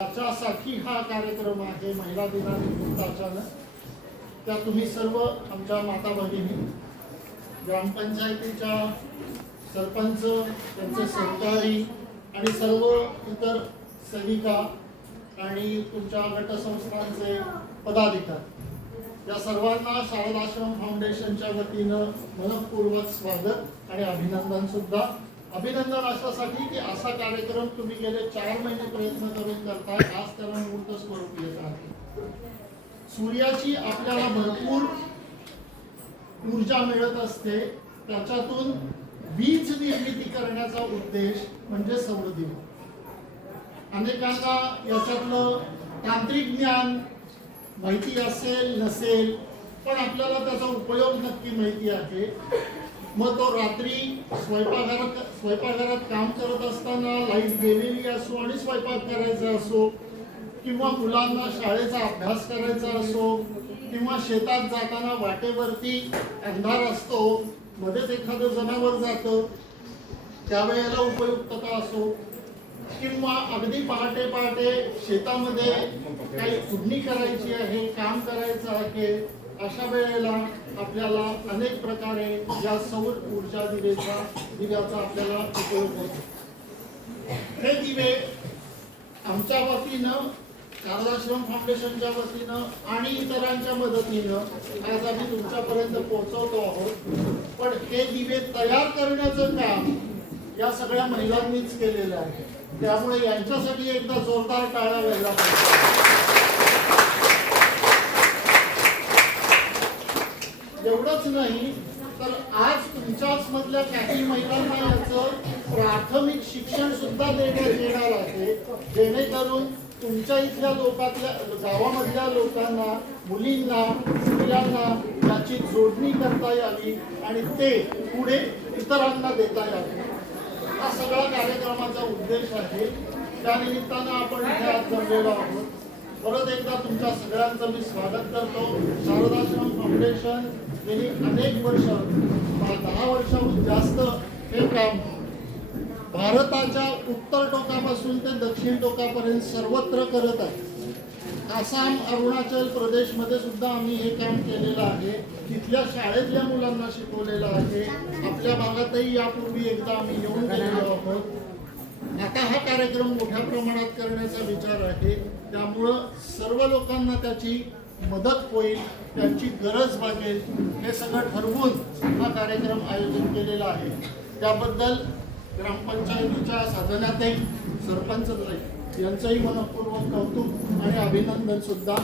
त्याच्यासाठी हा कार्यक्रम आहे महिला दिनानिमित्त अचानक. त्या तुम्ही सर्व आमच्या माता भगिनी, ग्रामपंचायतीच्या सरपंच, त्यांचे सहकारी आणि सर्व इतर सेविका आणि तुमच्या गटसंस्थांचे पदाधिकारी, या सर्वांना शारदाश्रम फाउंडेशनच्या वतीनं मनपूर्वक स्वागत आणि अभिनंदन सुद्धा. अभिनंदन अशासाठी की असा कार्यक्रम तुम्ही गेले 4 महिने प्रयत्न करून करताय, आज त्याला मूर्त स्वरूप येत आहे. सूर्याची आपल्याला भरपूर ऊर्जा मिळत असते, त्याच्यातून वीज निर्मिती करण्याचा उद्देश म्हणजे सौरदिवा. अनेकांना याच्यातलं तांत्रिक ज्ञान माहिती असेल नसेल, पण आपल्याला त्याचा उपयोग नक्की माहिती आहे. मग तो रात्री स्वयंपाकघरात काम करत असताना लाईट गेलेली असो आणि स्वयंपाक करायचा असो, किंवा मुलांना शाळेचा अभ्यास करायचा असो, किंवा शेतात जाताना वाटेवरती अंधार असतो, मध्येच एखादं जनावर जातं त्यावेळेला उपयुक्तता असो, किंवा अगदी पहाटे पहाटे शेतामध्ये काही खुडणी करायची आहे, काम करायचं आहे, अशा वेळेला आपल्याला अनेक प्रकारे या सौर ऊर्जा दिव्याचा आपल्याला उपयोग होतो. हे दिवे आमच्या वतीनं, शारदाश्रम फाउंडेशनच्या वतीनं आणि इतरांच्या मदतीनं आज आम्ही तुमच्यापर्यंत पोहोचवतो आहोत. पण हे दिवे तयार करण्याचं काम या सगळ्या महिलांनीच केलेलं आहे, त्यामुळे यांच्यासाठी एकदा जोरदार टाळ्या व्हायला पाहिजे. एवढंच नाही तर आज तुमच्याच मधल्या काही महिलांना याचं प्राथमिक शिक्षण सुद्धा देण्यात येणार आहे, जेणेकरून तुमच्या इथल्या गावामधल्या लोकांना, मुलींना, स्त्रियांना याची जोडणी करता यावी आणि ते पुढे इतरांना देता यावे. हा सगळा कार्यक्रमाचा उद्देश आहे. त्यानिमित्तानं आपण इथे आज जमलेलो आहोत. परत एकदा तुमच्या सगळ्यांचं मी स्वागत करतो. शारदाश्रम फाउंडेशन गेली अनेक वर्ष, 10 वर्षाहून जास्त हे काम भारताच्या उत्तर टोकापासून ते दक्षिण टोकापर्यंत सर्वत्र करत आहे. आसाम, अरुणाचल प्रदेशमध्ये सुद्धा आम्ही हे काम केलेलं आहे. तिथल्या शाळेतल्या मुलांना शिकवलेलं आहे. आपल्या भागातही यापूर्वी एकदा आम्ही येऊन गेलेलो आहोत. आता हा कार्यक्रम मोठ्या प्रमाणात करण्याचा विचार आहे, त्यामुळं सर्व लोकांना त्याची मदत होईल, त्यांची गरज भागेल, हे सगळं ठरवून हा कार्यक्रम आयोजित केलेला आहे. त्याबद्दल ग्रामपंचायतीच्या साधनाताई, सरपंच यांचंही मनपूर्वक कौतुक आणि अभिनंदन सुद्धा.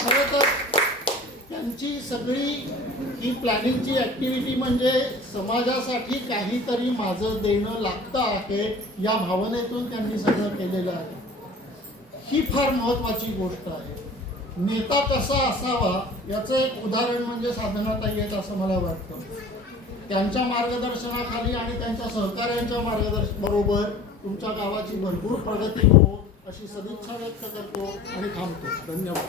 खरं तर त्यांची सगळी ही प्लॅनिंगची ऍक्टिव्हिटी म्हणजे समाजासाठी काहीतरी माझं देणं लागतं आहे या भावनेतून त्यांनी सगळं केलेलं आहे. ही फार महत्वाची गोष्ट आहे. नेता कसा असावा याचं एक उदाहरण म्हणजे साधनाताई आहेत असं मला वाटतं. त्यांच्या मार्गदर्शनाखाली आणि त्यांच्या सहकार्यांच्या बरोबर तुमच्या गावाची भरपूर प्रगती हो अशी सदिच्छा व्यक्त करतो आणि थांबतो. धन्यवाद.